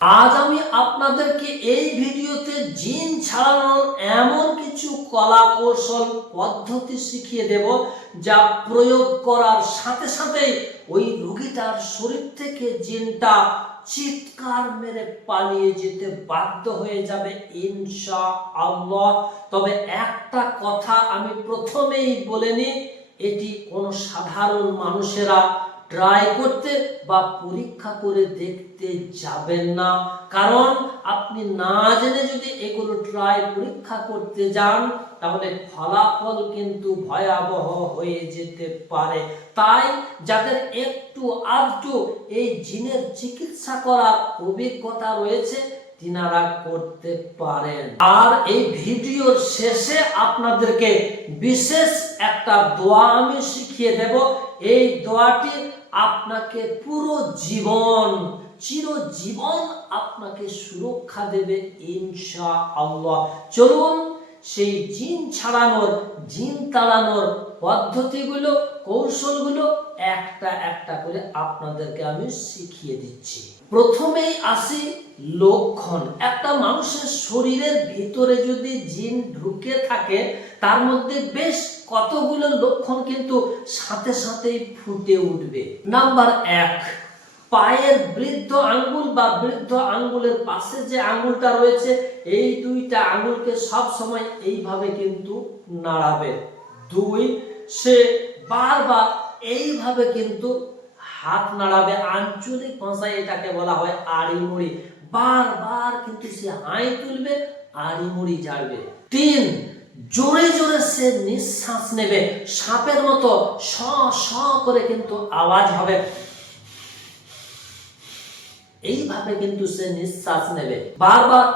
আজ আমি আপনাদেরকে এই ভিডিওতে জিন ছাড়ানোর এমন কিছু কলা কৌশল পদ্ধতি শিখিয়ে দেব, যা প্রয়োগ করার সাথে সাথে ওই রোগীটার শরীর থেকে জিনটা চিৎকার মেরে পালিয়ে যেতে বাধ্য হয়ে যাবে ইনশাআল্লাহ। তবে একটা কথা আমি প্রথমেই বলে নিই, এটি কোনো সাধারণ মানুষেরা ট্রাই করতে বা পরীক্ষা করে দেখতে যাবেন না। কারণ আপনি না জেনে যদি এগুলো পরীক্ষা করতে যান, তাহলে ফলাফল কিন্তু ভয়াবহ হয়ে যেতে পারে। তাই যাদের একটু আধটু এই জিনের চিকিৎসা করার অভিজ্ঞতা রয়েছে, তিনারা করতে পারেন। আর এই ভিডিওর শেষে আপনাদেরকে বিশেষ একটা দোয়া আমি শিখিয়ে দেব। এই দোয়াটি আপনাকে পুরো জীবন, চিরজীবন আপনাকে সুরক্ষা দেবে ইনশাআল্লাহ। চলুন সেই জিন ছাড়ানোর, জিন তাড়ানোর পদ্ধতিগুলো, কৌশলগুলো একটা একটা করে আপনাদেরকে আমি শিখিয়ে দিচ্ছি। প্রথমেই আসি লক্ষণ। একটা মানুষের শরীরের ভিতরে যদি জিন ঢুকে থাকে, তার মধ্যে বেশ কতগুলো লক্ষণ কিন্তু সাথে সাথেই ফুটে উঠবে। নাম্বার 1, পায়ের বৃদ্ধ আঙ্গুল বা বৃদ্ধ আঙ্গুলের পাশে যে আঙ্গুলটা রয়েছে, এই দুইটা আঙ্গুলকে সব সময় এইভাবে কিন্তু নাড়াবে। 2, সে বারবার এইভাবে কিন্তু হাত নাড়াবে। আঞ্চলিক ভাষায় এটাকে বলা হয় আড়িমুড়ি। বারবার কিন্তু সে হাই তুলবে, আড়িমুড়ি ঝাড়বে। 3, জোরে জোরে সে নিঃশ্বাস নেবে, সাপের মতো শ শ করে কিন্তু আওয়াজ হবে। এইভাবে কিন্তু সে নিঃশ্বাস নেবে। বারবার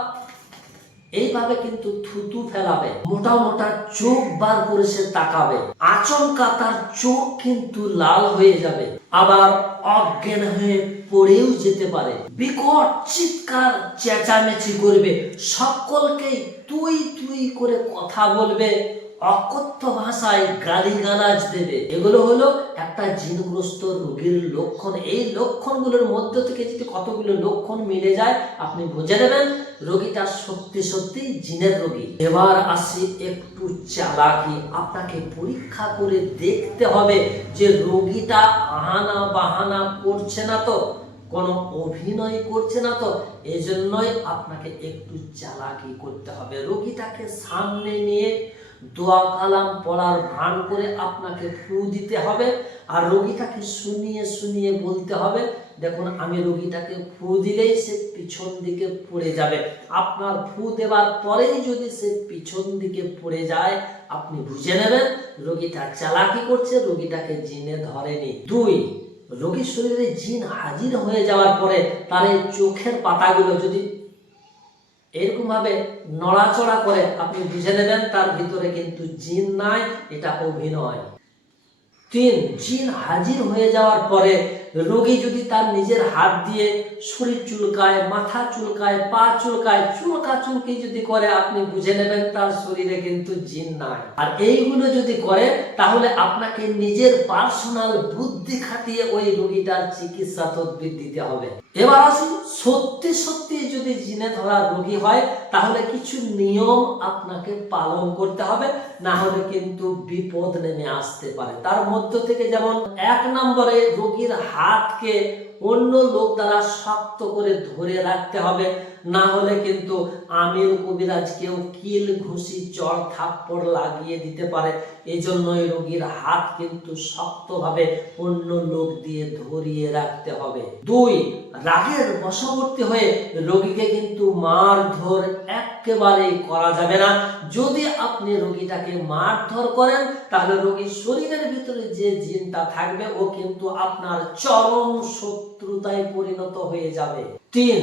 এইভাবে কিন্তু থুতু ফেলাবে। মোটা মোটা চোখ বার করে সে তাকাবে। আচমকা তার চোখ কিন্তু লাল হয়ে যাবে, আবার অজ্ঞান হয়ে পড়েও যেতে পারে। বিকট চিৎকার চেঁচামেচি করবে, সকলকেই তুই তুই করে কথা বলবে, অকথ্য ভাষায় গালিগালাজ দেবে। এগুলো হলো একটা জিনগ্রস্ত রোগীর লক্ষণ। এই লক্ষণগুলোর মধ্য থেকে যদি কতগুলো লক্ষণ মিলে যায়, আপনি বুঝে নেবেন রোগীটা সত্যি সত্যি জিনের রোগী। এবার আসি একটু চালাকি। আপনাকে পরীক্ষা করে দেখতে হবে যে রোগীটা আহানা বাহানা করছে না তো, কোনো অভিনয় করছে না তো। এজন্যই আপনাকে একটু চালাকি করতে হবে। রোগীটাকে সামনে নিয়ে দোয়া কালাম পড়ার ভান করে আপনাকে ফু দিতে হবে, আর রোগীটাকে শুনিয়ে শুনিয়ে বলতে হবে, দেখুন আমি রোগীটাকে ফু দিলেই সে পিছন দিকে পড়ে যাবে। আপনার ফু দেওয়ার পরেই যদি সে পিছন দিকে পড়ে যায়, আপনি বুঝে নেবেন রোগীটা চালাকি করছে, রোগীটাকে জিনে ধরেনি। 2, রোগীর শরীরে জিন হাজির হয়ে যাওয়ার পরে তার এই চোখের পাতাগুলো যদি এরকম ভাবে নড়াচড়া করে, আপনি বুঝে নেবেন তার ভিতরে কিন্তু জিন নাই, এটা অভিনয়। 3, জিন হাজির হয়ে যাওয়ার পরে রোগী যদি তার নিজের হাত দিয়ে শরীর চুলকায়, মাথা চুলকায়, পা চুলকায়, চুলকাচুলকি যদি করে, আপনি বুঝে নেবেন তার শরীরে কিন্তু জিন নাই। আর এইগুলো যদি করে, তাহলে আপনাকে নিজের পার্সোনাল বুদ্ধি খাটিয়ে ওই রোগীটার চিকিৎসা তদবির দিতে হবে। এবার আসুন, সত্যি সত্যি যদি জিনে ধরা রোগী হয়, তাহলে কিছু নিয়ম আপনাকে পালন করতে হবে, না হলে কিন্তু বিপদ নেমে আসতে পারে। তার মধ্য থেকে যেমন 1 নম্বরে, রোগীর হাতকে অন্য লোক দ্বারা শক্ত করে ধরে রাখতে হবে, না হলে কিন্তু আমির কবিরাজকেও কিল ঘুষি চড় থাপ্পড় লাগিয়ে দিতে পারে। এজন্যই রোগীর হাত কিন্তু শক্তভাবে অন্য লোক দিয়ে ধরিয়ে রাখতে হবে। 2, রাগের বশবর্তী হয়ে রোগীকে কিন্তু মারধর একেবারেই করা যাবে না। যদি আপনি রোগীটাকে মারধর করেন, তাহলে রোগীর শরীরের ভিতরে যে জিনটা থাকবে, ও কিন্তু আপনার চরম শত্রুতায় পরিণত হয়ে যাবে। 3,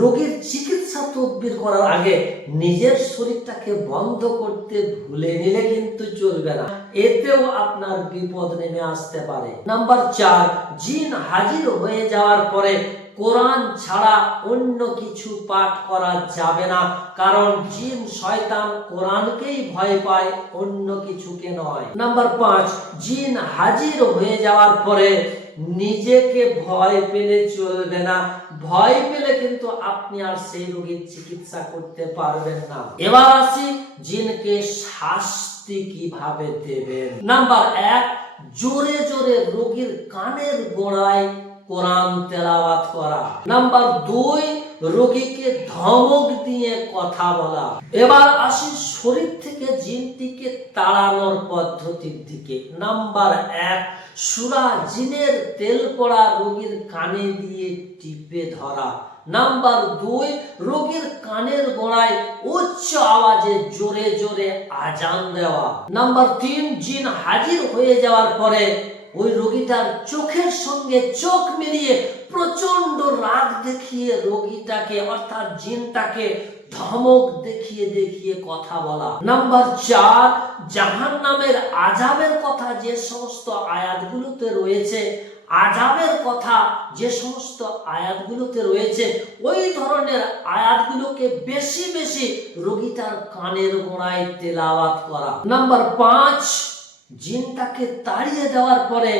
রোগীর চিকিৎসা তদবির করার আগে নিজের শরীরটাকে বন্ধ করতে ভুলে নিলে কিন্তু চলবে না, এতেও আপনার বিপদ নেমে আসতে পারে। নাম্বার 4, জিন হাজির হয়ে যাওয়ার পরে কোরআন ছাড়া অন্য কিছু পাঠ করা যাবে না, কারণ জিন শয়তান কোরআনকেই ভয় পায়, অন্য কিছুকে নয়। নাম্বার 5, জিন হাজির হয়ে যাওয়ার পরে নিজেকে ভয় পেলে চলবে না, ভয় পেলে কিন্তু আপনি আর সেই রোগীর চিকিৎসা করতে পারবেন না। এবার আসি জিনকে শাস্তি কিভাবে দেবেন। নাম্বার 1, জোরে জোরে রোগীর কানের গোড়ায় কোরআন তেলাওয়াত করা। নাম্বার 2, রোগীকে ধমক দিয়ে কথা বলা। এবার আসি শরীর থেকে জিনটিকে তাড়ানোর পদ্ধতির দিকে। নাম্বার 1, সূরা জিনের তেল পড়া রোগীর কানে দিয়ে টিপে ধরা। নাম্বার 2, রোগীর কানের গোড়ায় উচ্চ আওয়াজে জোরে জোরে আজান দেওয়া। নাম্বার 3, জিন হাজির হয়ে যাওয়ার পরে ওই রোগীটার চোখের সঙ্গে চোখ মিলিয়ে প্রচন্ড রাগ দেখিয়ে রোগীটাকে অর্থাৎ জিনটাকে ধমক দেখিয়ে দেখিয়ে কথা বলা। নাম্বার 4, জাহান্নামের আযাবের কথা যে সমস্ত আয়াতগুলোতে রয়েছে, আযাবের কথা যে সমস্ত আয়াতগুলোতে রয়েছে, ওই ধরনের আয়াতগুলোকে বেশি বেশি রোগীটার কানের গোড়ায় তেলাওয়াত করা। নাম্বার 5, জিনটাকে তাড়িয়ে দেওয়ার পরে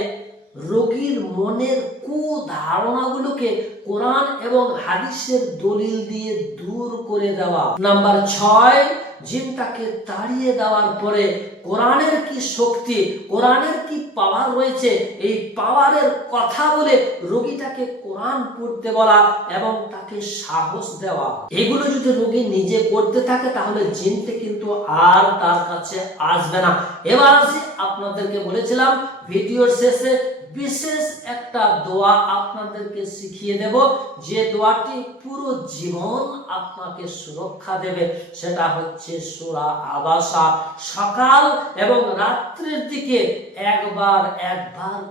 রোগীর মনের কুধারণাগুলোকে কোরআন এবং হাদিসের দলিল দিয়ে দূর করে দেওয়া। নাম্বার 6, জিনটাকে তাড়িয়ে দেওয়ার পরে কোরআনের কি শক্তি, কোরআনের কি পাওয়ার রয়েছে, এই পাওয়ারের কথা বলে রোগীটাকে কোরআন পড়তে বলা এবং তাকে সাহস দেওয়া। এগুলো যদি রোগী নিজে করতে থাকে তাহলে জিনতে কিন্তু আর তার কাছে আসবে না। এবার আসি, আপনাদেরকে বলেছিলাম ভিডিওর শেষে বিশেষ একটা দোয়া আপনাদেরকে শিখিয়ে দেব, যে দোয়াটি পুরো জীবন আপনাকে সুরক্ষা দেবে। সেটা হচ্ছে সূরা আবাসা। সকাল এবং রাত্রির দিকে একবার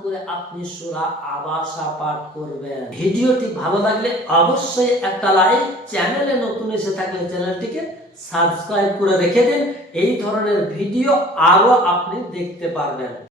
করে আপনি সূরা আবাসা পাঠ করবেন। ভিডিওটি ভালো লাগলে অবশ্যই একটা লাইক, চ্যানেলে নতুন এসে থাকলে চ্যানেলটিকে সাবস্ক্রাইব করে রেখে দিন। এই ধরনের ভিডিও আরো আপনি দেখতে পারবেন।